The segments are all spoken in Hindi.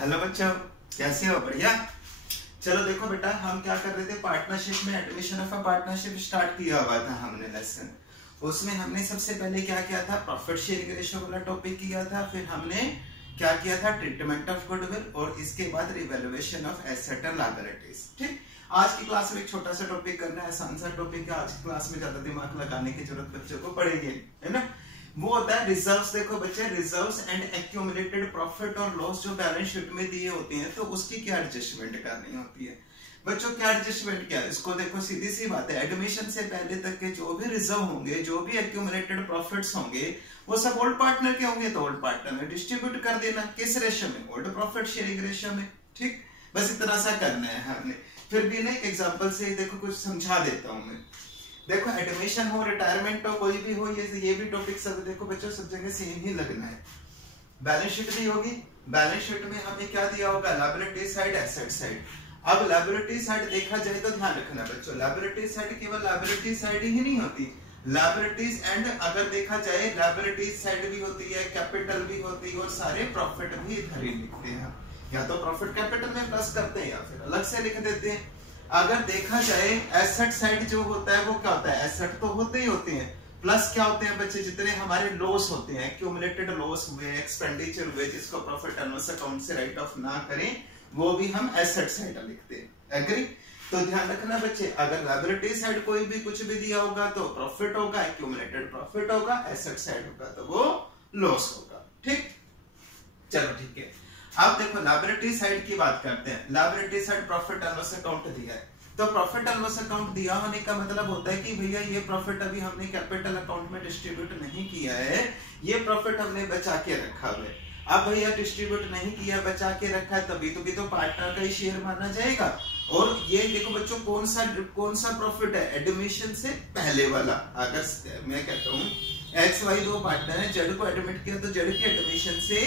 हेलो बच्चों, कैसे हो? बढ़िया। चलो देखो बेटा, हम क्या कर रहे थे, पार्टनरशिप में admission of a partnership start किया हुआ था हमने लेसन। उसमें हमने सबसे पहले क्या किया था, प्रॉफिट शेयरिंग रेशियो वाला टॉपिक किया था। फिर हमने क्या किया था, ट्रीटमेंट ऑफ गुडविल, और इसके बाद revaluation of asset and liabilities. ठीक। आज की क्लास में एक छोटा सा टॉपिक करना है, आसान सा टॉपिक है। आज की क्लास में ज्यादा दिमाग लगाने की जरूरत बच्चों को पड़ेगी, है ना। वो होता है रिजर्व्स। देखो बच्चे, रिजर्व्स एंड एक्यूमुलेटेड प्रॉफिट और लॉस जो बैलेंस शीट में दिए होते हैं, तो उसकी क्या एडजस्टमेंट करनी होती है बच्चों। क्या एडजस्टमेंट क्या है, इसको देखो, सीधी सी बात है। एडमिशन से पहले तक के जो भी रिजर्व होंगे, जो भी एक्यूमुलेटेड प्रॉफिट्स होंगे, वो सब ओल्ड पार्टनर के होंगे, तो ओल्ड पार्टनर में डिस्ट्रीब्यूट कर देना। किस रेशियो में? ओल्ड प्रॉफिट शेयरिंग रेशियो में। ठीक, बस इतना सा करना है हमने। फिर भी ना एक एग्जांपल से देखो कुछ समझा देता हूं मैं। देखो, एडमिशन हो, रिटायरमेंट हो, कोई भी हो, ये भी टॉपिक सब देखो बच्चों, सब जगह सेम ही लगना है। बैलेंस शीट दी होगी, बैलेंस शीट में हमें क्या दिया होगा, लायबिलिटी साइड, एसेट साइड। अब लायबिलिटी साइड देखा जाए तो ध्यान रखना बच्चों, लायबिलिटी साइड केवल लायबिलिटी साइड ही नहीं होती, लायबिलिटीज एंड अगर देखा जाए लायबिलिटीज साइड भी होती है, कैपिटल भी होती है, और सारे प्रॉफिट भी इधर ही लिखते हैं। या तो प्रॉफिट कैपिटल में प्लस करते हैं या फिर अलग से लिख देते हैं। अगर देखा जाए एसेट साइड जो होता है वो क्या होता है, एसेट तो होते ही होते हैं, प्लस क्या होते हैं बच्चे, जितने हमारे लॉस होते हैं, एक्यूमुलेटेड लॉस हुए, एक्सपेंडिचर हुए, जिसको प्रॉफिट एंड लॉस अकाउंट से राइट ऑफ ना करें, वो भी हम एसेट साइड लिखते हैं। एग्री? तो ध्यान रखना बच्चे, अगर लायबिलिटी साइड कोई भी कुछ भी दिया होगा तो प्रॉफिट होगा, एक्यूमुलेटेड प्रॉफिट होगा, एसेट साइड होगा तो वो लॉस होगा। ठीक, चलो ठीक है। अब देखो, लायबिलिटी साइड की बात करते हैं। Liability side profit and loss account दिया है, तो प्रॉफिट एंड लॉस अकाउंट दिया होने का मतलब होता है कि भैया ये प्रॉफिट अभी हमने कैपिटल अकाउंट में डिस्ट्रीब्यूट नहीं किया है, ये प्रॉफिट हमने बचा के रखा हुआ है। अब भैया डिस्ट्रीब्यूट नहीं किया, बचा के रखा है, तभी तो भी तो पार्टनर का ही शेयर माना जाएगा। और ये देखो बच्चों, कौन सा प्रॉफिट है, एडमिशन से पहले वाला। अगर मैं कहता हूँ एक्स वाई दो पार्टनर है, जेड को एडमिट किया तो जेड की एडमिशन से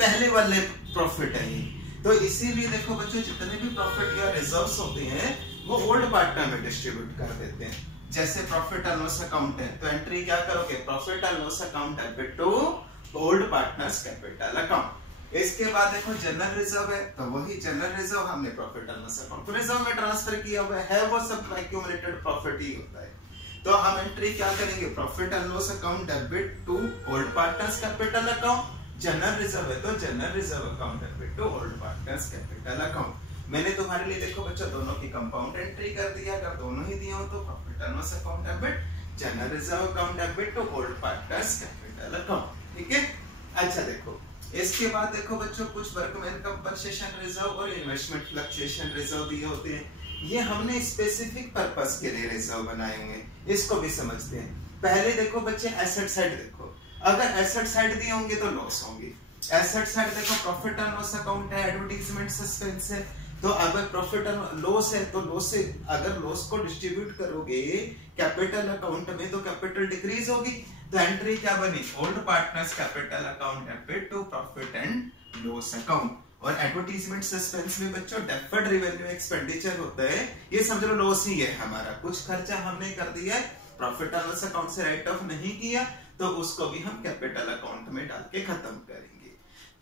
पहले वाले प्रॉफिट है ये। तो इसीलिए देखो बच्चों, जितने भी प्रॉफिट या रिजर्व्स होते हैं वो ओल्ड पार्टनर में डिस्ट्रीब्यूट कर देते हैं। जैसे प्रॉफिट एंड लॉस अकाउंट है, तो एंट्री क्या करोगे, profit and loss account debit to old partners capital account. इसके बाद देखो जनरल रिजर्व है, तो वही जनरल रिजर्व हमने profit and loss account reserve में ट्रांसफर किया हुआ है, वो सब एक्यूमुलेटेड प्रॉफिट ही होता है। तो हम एंट्री क्या करेंगे, profit and loss account debit to old partners capital account. General reserve है तो general reserve account debit to old partners capital account. मैंने तुम्हारे लिए देखो बच्चों दोनों की कंपाउंड एंट्री कर दिया। अगर दोनों ही दिए हो तो profit and loss account debit, general reserve account debit to old partners capital account. ठीक है। अच्छा देखो, इसके बाद देखो बच्चों, कुछ वर्कमैन कंपनसेशन रिजर्व और इन्वेस्टमेंट फ्लक्चुएशन रिजर्व दिए होते हैं। ये हमने स्पेसिफिक पर्पस के लिए रिजर्व बनाए हुए हैं, इसको भी समझते हैं। पहले देखो बच्चे, एसेट साइड देखो, अगर एसेट साइड दिए होंगे तो लॉस होंगे। एसेट साइड देखो, प्रॉफिट एंड लॉस अकाउंट है, एडवर्टाइजमेंट सस्पेंस है, तो अगर प्रॉफिट एंड लॉस है तो लॉस से अगर लॉस को डिस्ट्रीब्यूट करोगे कैपिटल अकाउंट में तो कैपिटल डिक्रीज होगी। तो एंट्री क्या बनी, old partners capital account debit to profit and loss account. और एडवर्टाइजमेंट सस्पेंस में बच्चों डेफर्ड रेवेन्यू एक्सपेंडिचर होता है, ये समझ लो लॉस ही है हमारा, कुछ खर्चा हमने कर दिया है, प्रॉफिट एंड लॉस अकाउंट से राइट ऑफ नहीं किया, तो उसको भी हम कैपिटल अकाउंट में डाल के खत्म करेंगे।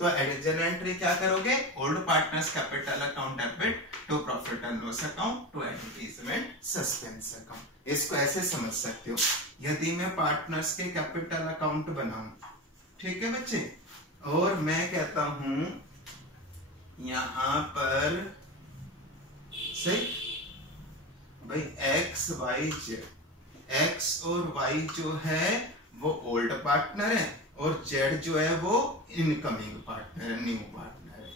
तो जनरल एंट्री क्या करोगे, old partners capital account debit to profit and loss account to advertisement suspense account. इसको ऐसे समझ सकते हो, यदि मैं पार्टनर्स के कैपिटल अकाउंट बनाऊं, ठीक है बच्चे, और मैं कहता हूं यहां पर सही भाई एक्स वाई जेड, एक्स और वाई जो है वो ओल्ड पार्टनर है, और जेड जो है वो इनकमिंग पार्टनर है, न्यू पार्टनर है।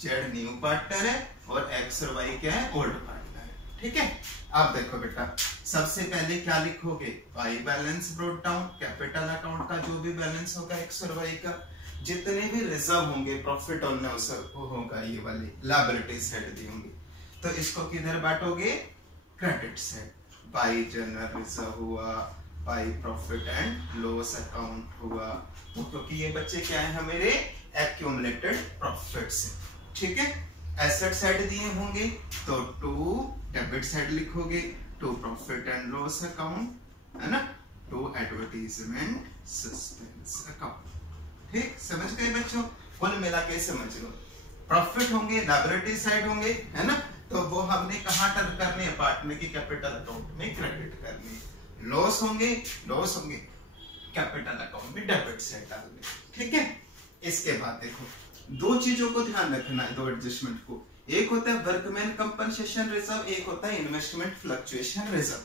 जेड न्यू पार्टनर है और एक्स और वाई क्या है, ओल्ड पार्टनर है। ठीक है। अब देखो बेटा, सबसे पहले क्या लिखोगे, by balance brought down, capital account का जो भी बैलेंस होगा एक्स और वाई का, जितने भी रिजर्व होंगे, प्रॉफिट और लॉस होगा, ये वाली लायबिलिटी साइड दी होंगी, तो इसको किधर बांटोगे, credit side. By general reserve हुआ, by profit and loss account हुआ, तो क्योंकि ये बच्चे क्या है हमारे एक्यूमुलेटेड प्रॉफिट्स। ठीक है। एसेट साइड दिए होंगे तो टू डेबिट साइड लिखोगे, to profit and loss account, है ना, टू एडवर्टाइजमेंट सस्पेंस अकाउंट। ठीक, समझ गए बच्चों, कुल मिला के समझ लो। प्रॉफिट होंगे लायबिलिटी साइड होंगे, है ना, तो वो हमने कहाँ टर्न करने हैं, पार्टनर की कैपिटल अकाउंट में क्रेडिट करने। लॉस होंगे कैपिटल अकाउंट में डेबिट साइड डालने, ठीक है। इसके बाद देखो दो चीजों को ध्यान रखना है, दो एडजस्टमेंट को, एक होता है वर्कमैन कंपनसेशन रिजर्व, एक होता है इन्वेस्टमेंट फ्लक्चुएशन रिजर्व।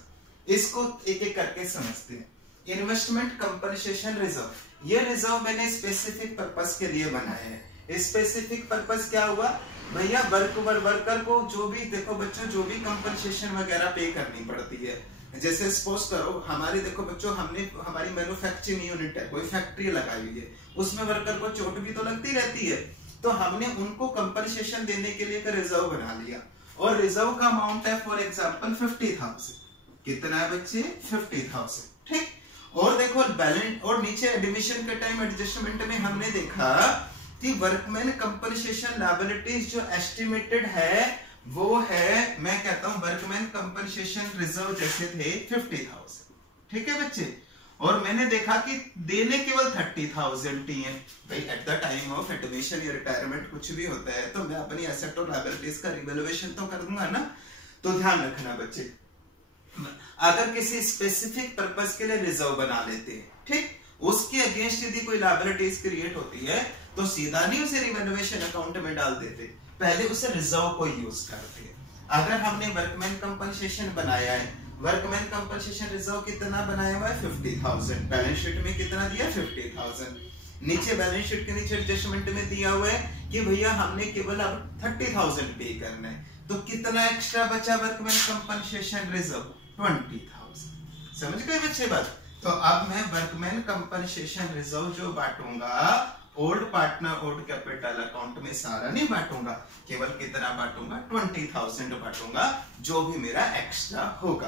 इसको एक एक करके समझते हैं। इन्वेस्टमेंट कंपनसेशन रिजर्व, ये रिजर्व मैंने स्पेसिफिक पर्पस के लिए बनाया है। स्पेसिफिक पर्पस क्या हुआ भैया, वर्कर को जो भी, देखो बच्चों, जो भी कंपनसेशन वगैरह पे करनी पड़ती है, जैसे सपोज करो हमारी, देखो बच्चों, हमारी मैन्युफैक्चरिंग यूनिट है, कोई फैक्ट्री लगाई हुई है, उसमें वर्कर को चोट भी तो लगती रहती है, तो हमने उनको कंपनसेशन देने के लिए एक रिजर्व बना लिया, और रिजर्व का अमाउंट है फॉर एग्जांपल 50,000। कितना है बच्चे? 50,000, ठीक। और देखो बैलेंस, और नीचे एडमिशन के टाइम एडजस्टमेंट में हमने देखा कि वर्कमैन कंपनसेशन लायबिलिटीज जो एस्टिमेटेड है वो है, मैं कहता हूं वर्कमैन कंपनसेशन रिजर्व जैसे थे 50,000, ठीक है बच्चे। और मैंने देखा कि देने केवल 30,000 ही है भाई। At the time of admission या रिटायरमेंट कुछ भी होता है तो मैं अपनी एसेट और लायबिलिटीज का रिवैल्यूएशन तो कर दूंगा ना। तो ध्यान रखना बच्चे, अगर किसी स्पेसिफिक पर्पस के लिए रिजर्व बना लेते हैं, ठीक, उसके अगेंस्ट यदि कोई लायबिलिटीज क्रिएट होती है तो सीधा नहीं उसे रिवैल्यूएशन अकाउंट में डाल देते, पहले उसे रिजर्व को यूज करते हैं। अगर हमने वर्कमैन कंपनसेशन बनाया है, वर्कमैन कंपनसेशन रिजर्व कितना बनाया हुआ है? 50,000। बैलेंस शीट में कितना दिया? 50,000। नीचे बैलेंस शीट के नीचे एडजस्टमेंट में दिया हुआ है कि भैया हमने केवल अब 30,000 पे करना है, तो कितना एक्स्ट्रा बचा वर्कमैन कंपनसेशन रिजर्व? 20,000। समझ गए बच्चे बात? तो अब मैं वर्कमैन कंपनसेशन रिजर्व जो बांटूंगा old partner old capital account में सारा नहीं बांटूंगा, केवल कितना बांटूंगा? 20,000 बांटूंगा, जो भी मेरा एक्स्ट्रा होगा।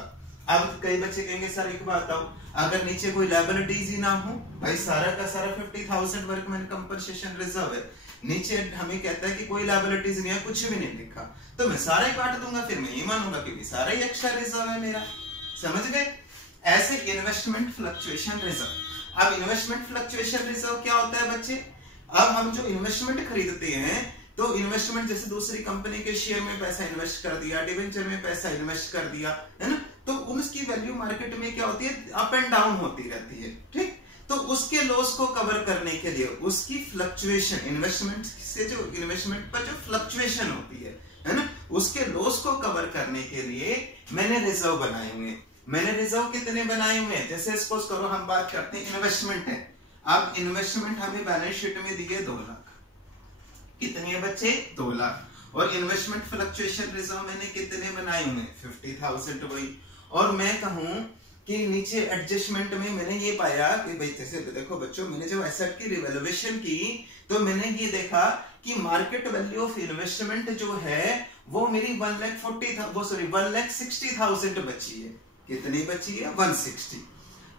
अब कई बच्चे कहेंगे सर एक बात बताओ, अगर नीचे कोई लायबिलिटीज ही ना हो, भाई सारा का सारा 50,000 वर्कमैन कंपनसेशन रिजर्व है, नीचे हमें कहता है कि कोई लायबिलिटीज नहीं है, कुछ भी नहीं लिखा, तो मैं सारा ही बांट दूंगा, फिर मैं ये मानूंगा कि सारा ही एक्स्ट्रा रिजर्व है मेरा। समझ गए? ऐसे इन्वेस्टमेंट फ्लक्चुएशन रिजर्व। अब इन्वेस्टमेंट फ्लक्चुएशन रिजर्व क्या होता है बच्चे? अब हम जो इन्वेस्टमेंट खरीदते हैं, तो इन्वेस्टमेंट जैसे दूसरी कंपनी के शेयर में पैसा इन्वेस्ट कर दिया, डिवेंचर में पैसा इन्वेस्ट कर दिया, है ना, तो उसकी वैल्यू मार्केट में क्या होती है? अप एंड डाउन होती रहती है, ठीक। तो उसके लॉस को कवर करने के लिए, उसकी फ्लक्चुएशन, इन्वेस्टमेंट से जो इन्वेस्टमेंट पर जो फ्लक्चुएशन होती है ना, उसके लॉस को कवर करने के लिए मैंने रिजर्व बनाए हुए। मैंने रिजर्व कितने बनाए हुए हैं? जैसे सपोज करो हम बात करते हैं इन्वेस्टमेंट है, अब इन्वेस्टमेंट हमें बैलेंस शीट में दिए 2 लाख। कितने है बच्चे? 2 लाख। और इन्वेस्टमेंट फ्लक्चुएशन रिजर्व मैंने कितने बनाए हुए? 50,000 वही। और मैं कहूं कि नीचे एडजस्टमेंट में मैंने ये पाया कि भाई जैसे देखो बच्चों, मैंने जब एसेट की रिवैल्यूएशन की तो मैंने ये देखा कि मार्केट वैल्यू ऑफ इन्वेस्टमेंट जो है वो मेरी 1,60,000 बची है। कितनी बची है? 160।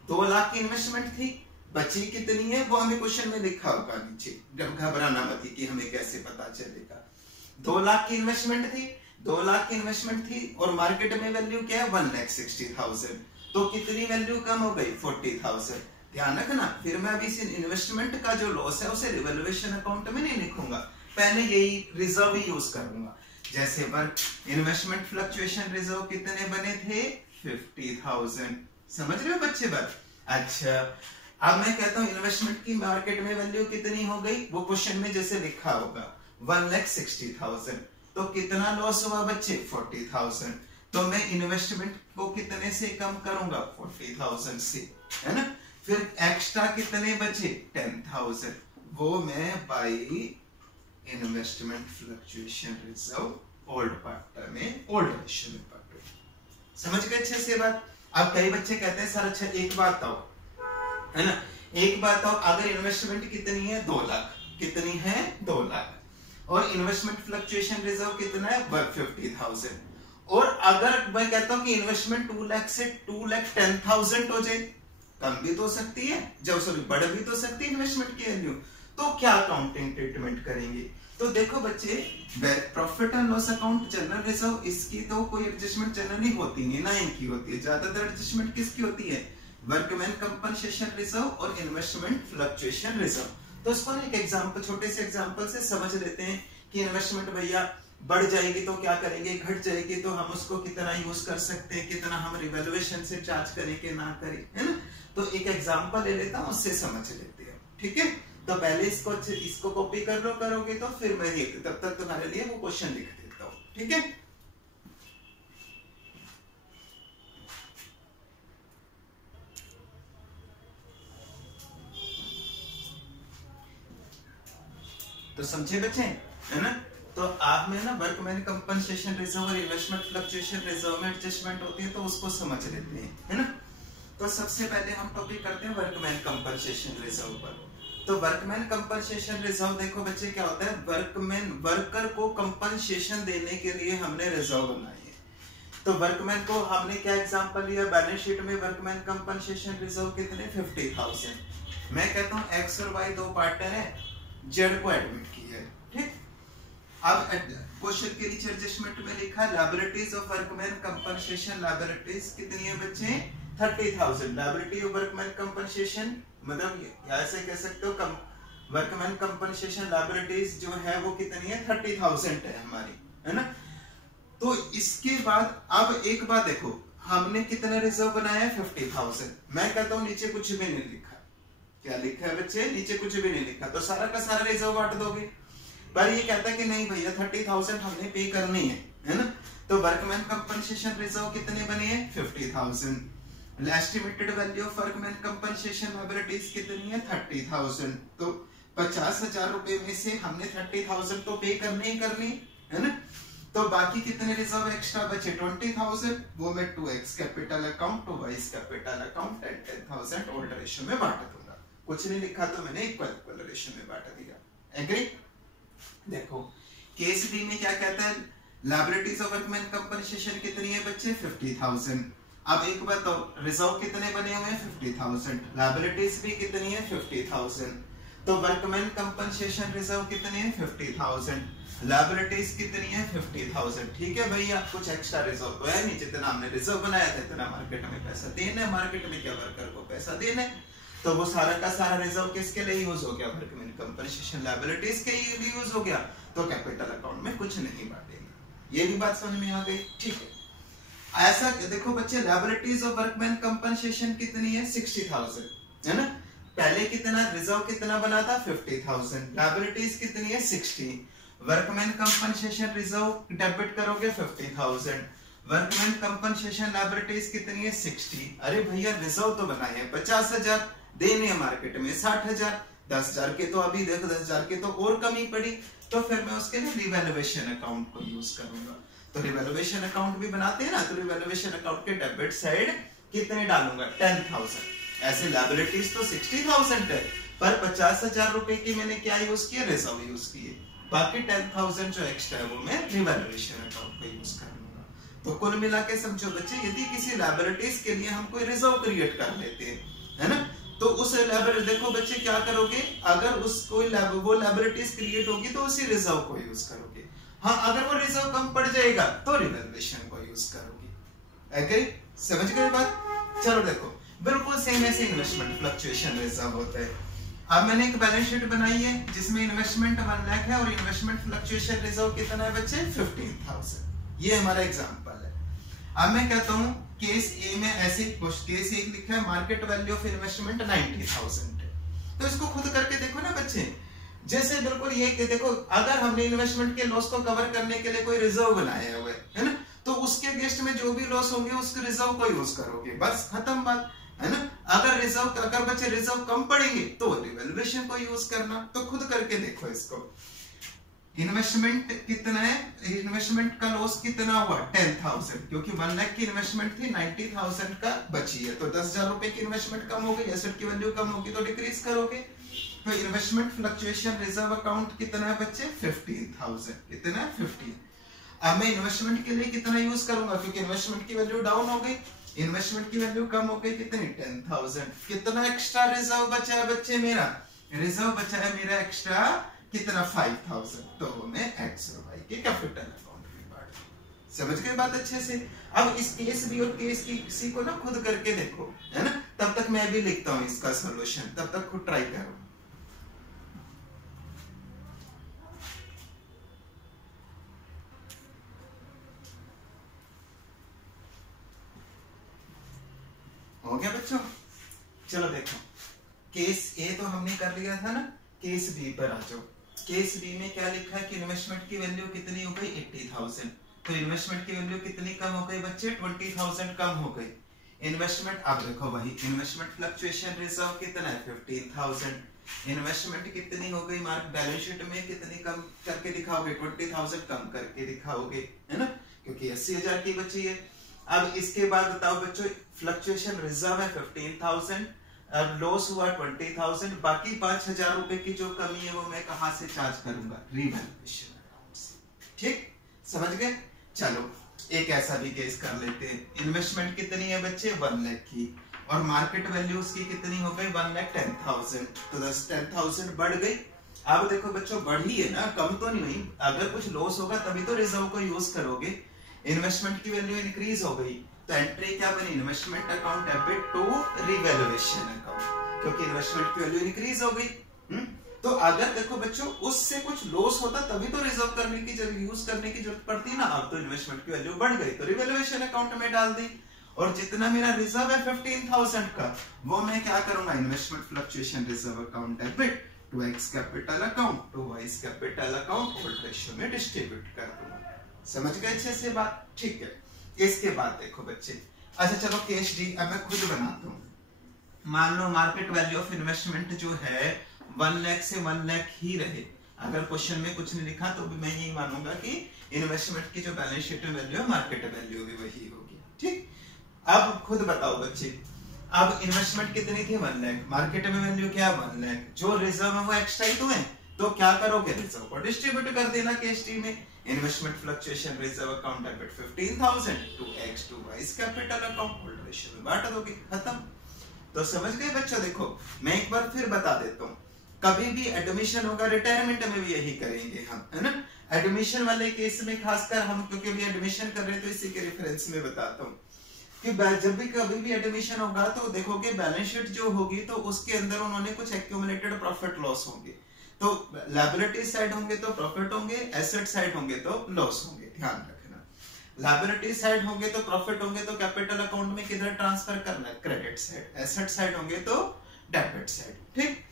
2 लाख की इन्वेस्टमेंट थी, बची कितनी है वो हमें क्वेश्चन में लिखा होगा नीचे, जब घबराना मत कि हमें कैसे पता चलेगा। 2 लाख की इन्वेस्टमेंट थी, 2 लाख की इन्वेस्टमेंट थी, और मार्केट में वैल्यू क्या है? 1,60,000। तो कितनी वैल्यू कम हो गई? 40,000। ध्यान रखना, फिर मैं अभी इस इन्वेस्टमेंट का जो लॉस है उसे रिवैल्यूएशन अकाउंट में नहीं लिखूंगा, पहले यही रिजर्व ही यूज करूंगा। जैसे इन्वेस्टमेंट फ्लक्चुएशन रिजर्व कितने बने थे? 50,000। समझ रहे हो बच्चे बात? अच्छा, अब मैं कहता हूं इन्वेस्टमेंट की मार्केट में वैल्यू कितनी हो गई? वो क्वेश्चन में जैसे लिखा होगा 1,60,000। तो कितना लॉस हुआ बच्चे? 40,000। तो मैं इन्वेस्टमेंट को कितने से कम करूंगा? 40,000 से, है ना। फिर एक्स्ट्रा कितने बचे? 10,000। वो मैं by investment fluctuation reserve old partner में, ओल्ड रेशियो में बांटो। समझ गए अच्छे से बात? अब कई बच्चे कहते हैं सर अच्छा एक बात बताओ, है ना, एक बात बताओ, अगर इन्वेस्टमेंट कितनी है? 2 लाख। कितनी है? 2 लाख। और इन्वेस्टमेंट फ्लक्चुएशन रिजर्व कितना है? 150,000। और अगर मैं कहता हूं कि इन्वेस्टमेंट 2 लाख से 2,10,000 हो जाए, कम भी तो सकती है, जब सॉरी बढ़ भी तो सकती है इन्वेस्टमेंट की वैल्यू, तो क्या अकाउंटिंग ट्रीटमेंट करेंगे? तो देखो बच्चे, profit and loss account general reserve, इसकी तो कोई एडजस्टमेंट जनरली होती नहीं, ना इनकी होती है। ज्यादातर एडजस्टमेंट किसकी होती है? वर्कमैन कंपनसेशन रिजर्व और इन्वेस्टमेंट फ्लक्चुएशन रिजर्व। तो इसको एक एग्जांपल, छोटे से एग्जांपल से समझ लेते हैं कि इन्वेस्टमेंट भैया बढ़ जाएगी तो क्या करेंगे, घट जाएगी तो हम उसको कितना यूज कर सकते हैं, कितना हम रिवैल्यूएशन से चार्ज करें कि ना करें, है ना। तो एक एग्जांपल ले लेता हूं, उससे समझ लेते हैं, ठीक है। तो पहले इसको कॉपी कर लो, करोगे तो फिर मैं तब तक तुम्हारे लिए वो क्वेश्चन लिख देता हूं, ठीक है। तो समझे बच्चे, है ना। तो आप में ना वर्कमैन कंपनसेशन रिजर्व और इन्वेस्टमेंट फ्लक्चुएशन रिजर्व में एडजस्टमेंट होती है, तो उसको समझ लेते हैं, है ना। तो सबसे पहले हम टॉपिक करते हैं वर्कमैन कंपनसेशन रिजर्व पर। तो वर्कमैन कंपनसेशन रिजर्व देखो बच्चे क्या होता है, वर्कर को कंपनसेशन देने के लिए हमने रिजर्व बनाई है। तो वर्कमैन को हमने क्या एग्जांपल लिया, बैलेंस शीट में वर्कमैन कंपनसेशन रिजर्व कितने 50,000। मैं कहता हूं एक्स और वाई दो पार्टनर है, जेड को एडमिट किया है, ठीक। अब क्वेश्चन के नीचे एडजस्टमेंट में लिखा liabilities of workman compensation, liabilities कितनी है बच्चे 30,000। लायबिलिटी ऑफ वर्कमैन कंपनसेशन मतलब ऐसे कह सकते हो वर्कमैन कंपनसेशन लायबिलिटीज जो है वो कितनी है 30,000 है हमारी, है ना। तो इसके बाद अब एक बात देखो, हमने कितना रिजर्व बनाया है 50,000। मैं कहता हूं नीचे कुछ भी नहीं लिखा, क्या लिखा है बच्चे, नीचे कुछ भी नहीं लिखा, तो सारा का सारा रिजर्व बांट दोगे। पर ये कहता है कि नहीं भैया 30,000 हमने पे करनी है ना। तो वर्कमैन कंपनसेशन रिजर्व कितने बने हैं 50,000। Estimated value of workman compensation liabilities कितनी है 30,000। तो 50,000 रुपए में से हमने 30,000 तो पे करनी ही करनी है ना। तो बाकी कितने रिजर्व एक्स्ट्रा बचे 20,000, वो मैं 2x capital account 2y capital account 10,000 old ratio में बांट दूंगा। कुछ नहीं लिखा तो मैंने इक्वल रेशियो में बांट दिया, एग्री। देखो केस डी में क्या कहता है, लायबिलिटीज ऑफ वर्कमैन कंपनसेशन कितनी है बच्चे 50,000। अब एक बात तो रिजर्व कितने बने हुए हैं 50,000, लायबिलिटीज भी कितनी है 50,000। तो वर्कमैन कंपनसेशन रिजर्व कितने हैं 50,000, लायबिलिटीज कितनी है 50,000, ठीक है भैया। कुछ एक्स्ट्रा रिजर्व तो है नहीं, जितना हमने रिजर्व बनाया था इतना मार्केट में पैसा देना है, मार्केट में क्या वर्कर को पैसा देना है, तो वो सारा का सारा रिजर्व किसके लिए यूज हो गया, वर्कमैन कंपनसेशन लायबिलिटीज के लिए यूज हो गया। तो कैपिटल अकाउंट में कुछ नहीं बांटेंगे, ये भी बात समझ में आ गई, ठीक है। ऐसा देखो बच्चे लायबिलिटीज ऑफ वर्कमैन कंपनसेशन कितनी है 60,000, है ना। पहले कितना रिजर्व कितना बना था 50,000, लायबिलिटीज कितनी है 60। वर्कमैन कंपनसेशन रिजर्व डेबिट करोगे 50,000, वर्कमैन कंपनसेशन लायबिलिटीज कितनी है 60। अरे भैया रिजर्व तो बनाए हैं 50,000, देने मार्केट में 60,000, 10,000 के तो अभी देखो 10,000 के तो और कमी पड़ी, तो फिर मैं उसके लिए रिवैल्यूएशन अकाउंट को यूज करूंगा। तो रिवैल्यूएशन अकाउंट भी बनाते हैं ना, तो रिवैल्यूएशन अकाउंट के डेबिट साइड कितने डालूंगा 10,000। ऐसे लायबिलिटीज तो 60,000 है, पर 50,000 रुपए की मैंने क्या यूज किया, रिजर्व यूज किए, बाकी 10,000 जो एक्स्ट्रा है वो मैं रिवैल्यूएशन अकाउंट पे यूज करूंगा। तो कुल मिला के समझो बच्चे, यदि किसी लायबिलिटीज के लिए हम कोई रिजर्व क्रिएट कर लेते हैं, है ना, तो उस लायबिलिटी देखो बच्चे क्या करोगे, अगर उसको वो लायबिलिटीज क्रिएट होगी तो उसी रिजर्व को यूज करोगे। हाँ अगर वो रिजर्व कम पड़ जाएगा तो रिवैल्यूएशन को यूज करोगे, एग्री, समझ गए बात। चलो देखो बिल्कुल सेम ऐसे इन्वेस्टमेंट फ्लक्चुएशन रिजर्व होता है। अब मैंने एक बैलेंस शीट बनाई है जिसमें इन्वेस्टमेंट 1 लाख है और इन्वेस्टमेंट फ्लक्चुएशन रिजर्व कितना है बच्चे 15,000। ये हमारा एग्जांपल है। अब मैं कहता हूं केस ए में ऐसे केस ए लिखा है मार्केट वैल्यू ऑफ इन्वेस्टमेंट 90,000 है। तो इसको खुद करके देखो ना बच्चे, जैसे बिल्कुल ये देखो, अगर हमने इन्वेस्टमेंट के लॉस को कवर करने के लिए कोई रिजर्व बनाया हुआ है ना, तो उसके अगेंस्ट में जो भी लॉस होंगे उसके रिजर्व को यूज करोगे, बस खत्म बात, है ना। अगर बच्चे रिजर्व कम पड़ेंगे तो रिवैल्यूएशन को यूज करना। तो खुद करके देखो इसको, इन्वेस्टमेंट कितना है, इन्वेस्टमेंट का लॉस कितना हुआ 10,000, क्योंकि 1 लाख की इन्वेस्टमेंट थी 90,000 का बची है, तो 10,000 रुपए की इन्वेस्टमेंट कम हो गई, एसेट की वैल्यू कम होगी तो डिक्रीज करोगे। तो इन्वेस्टमेंट फ्लक्चुएशन रिजर्व अकाउंट कितना है बच्चे 15,000, कितना है 15। अब मैं इन्वेस्टमेंट के लिए कितना यूज करूंगा, क्योंकि इन्वेस्टमेंट की वैल्यू डाउन हो गई, इन्वेस्टमेंट की वैल्यू कम हो गई, कितनी 10,000। कितना एक्स्ट्रा रिजर्व बचा है बच्चे, मेरा रिजर्व बचा है मेरा एक्स्ट्रा कितना 5,000, तो मैं एक्स और वाई के कैपिटल अकाउंट में बांट दूं। समझ गए बात अच्छे से। अब इस केस बी और केस की सी को ना खुद करके देखो, है ना, तब तक मैं भी लिखता हूं इसका सॉल्यूशन, तब तक खुद ट्राई करो। हो गया बच्चों। चलो देखो केस ए तो हमने कर लिया था ना, केस बी पर आ जाओ। केस बी में क्या लिखा है कि इन्वेस्टमेंट की वैल्यू कितनी हो गई 80,000। तो इन्वेस्टमेंट की वैल्यू कितनी कम हो गई बच्चे 20,000 कम हो गई। इन्वेस्टमेंट अब देखो वही इन्वेस्टमेंट फ्लक्चुएशन रिजर्व कितना है 15,000। इन्वेस्टमेंट कितनी हो गई मार्क बैलेंस शीट में कितनी कम करके दिखाओगे 20,000 कम करके दिखाओगे है ना, क्योंकि 80,000 की बची है। अब इसके बाद बताओ बच्चों फ्लक्चुएशन रिजर्व है 15,000, अब लॉस हुआ 20,000, बाकी 5,000 रुपए की जो कमी है वो मैं कहां से चार्ज करूंगा रिवैल्यूएशन अकाउंट से। ठीक समझ गए। चलो एक ऐसा भी केस कर लेते हैं। इन्वेस्टमेंट कितनी है बच्चे 1 लाख की और मार्केट वैल्यू उसकी कितनी हो गई 1,10,000। तो 10,000 बढ़ गई। अब देखो बच्चों बढ़ी है ना, कम तो नहीं हुई। अगर कुछ लॉस होगा तभी तो रिजर्व को यूज करोगे। इन्वेस्टमेंट की वैल्यू इंक्रीज हो गई तो एंट्री क्या बनी investment account debit to revaluation account, क्योंकि इन्वेस्टमेंट की वैल्यू इंक्रीज हो गई। तो अगर देखो बच्चों उससे कुछ लॉस होता तभी तो रिजर्व करने की यूज करने की जरूरत पड़ती ना। अब तो इन्वेस्टमेंट की वैल्यू बढ़ गई तो रिवैल्यूएशन अकाउंट में डाल दी। और जितना मेरा रिजर्व है 15,000 का वो मैं क्या करूंगा investment fluctuation reserve account debit to X capital account to Y's capital account old ratio में डिस्ट्रीब्यूट कर दूंगा। समझ गए अच्छे से बात। ठीक है इसके बाद देखो बच्चे, अच्छा चलो केस डी अब मैं खुद बनाता हूं। मान लो मार्केट वैल्यू ऑफ इन्वेस्टमेंट जो है 1 लाख से 1 लाख ही रहे। अगर क्वेश्चन में कुछ नहीं लिखा तो भी मैं यही मानूंगा कि इन्वेस्टमेंट की जो बैलेंस शीट वैल्यू है मार्केट वैल्यू भी वही होगी। ठीक अब खुद बताओ बच्चे, अब इन्वेस्टमेंट कितनी थी 1 लाख, मार्केट में वैल्यू क्या 1 लाख, जो रिजर्व है वो एक्स्ट्रा ही तो है। तो क्या करोगे रिजर्व को डिस्ट्रीब्यूट कर देना केस डी में। Investment fluctuation reserve account debit 15,000 to X to Y's capital account old ratio में बांट दोगे, खत्म। तो समझ गए बच्चों। देखो मैं एक बार फिर बता देता हूँ, कभी भी एडमिशन होगा रिटायरमेंट में भी यही करेंगे हम, है ना। एडमिशन वाले केस में खासकर हम क्योंकि भी एडमिशन कर रहे हैं तो इसी के रेफरेंस में बताता हूँ कि जब भी कभी भी एडमिशन होगा तो देखोगे बैलेंस शीट जो होगी तो उसके अंदर उन्होंने कुछ एक्यूमुलेटेड प्रॉफिट लॉस होंगे। तो लायबिलिटी साइड होंगे तो प्रॉफिट होंगे, एसेट साइड होंगे तो लॉस होंगे, ध्यान रखना। लायबिलिटी साइड होंगे तो प्रॉफिट होंगे तो कैपिटल अकाउंट में किधर ट्रांसफर करना है क्रेडिट साइड, एसेट साइड होंगे तो डेबिट साइड। ठीक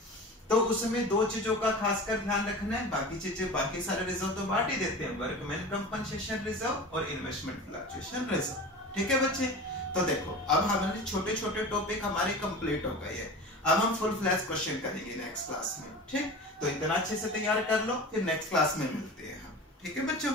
तो उसमें दो चीजों का खासकर ध्यान रखना है, बाकी चीजें बाकी सारे रिजर्व तो बांट ही देते हैं, वर्कमैन कंपनसेशन रिजर्व और इन्वेस्टमेंट फ्लक्चुएशन रिजर्व। ठीक है बच्चे। तो देखो अब हमारे छोटे छोटे टॉपिक हमारे कंप्लीट हो गए हैं। अब हम फुल फ्लैश क्वेश्चन करेंगे नेक्स्ट क्लास में। ठीक तो इतना अच्छे से तैयार कर लो, फिर नेक्स्ट क्लास में मिलते हैं हम। ठीक है बच्चों।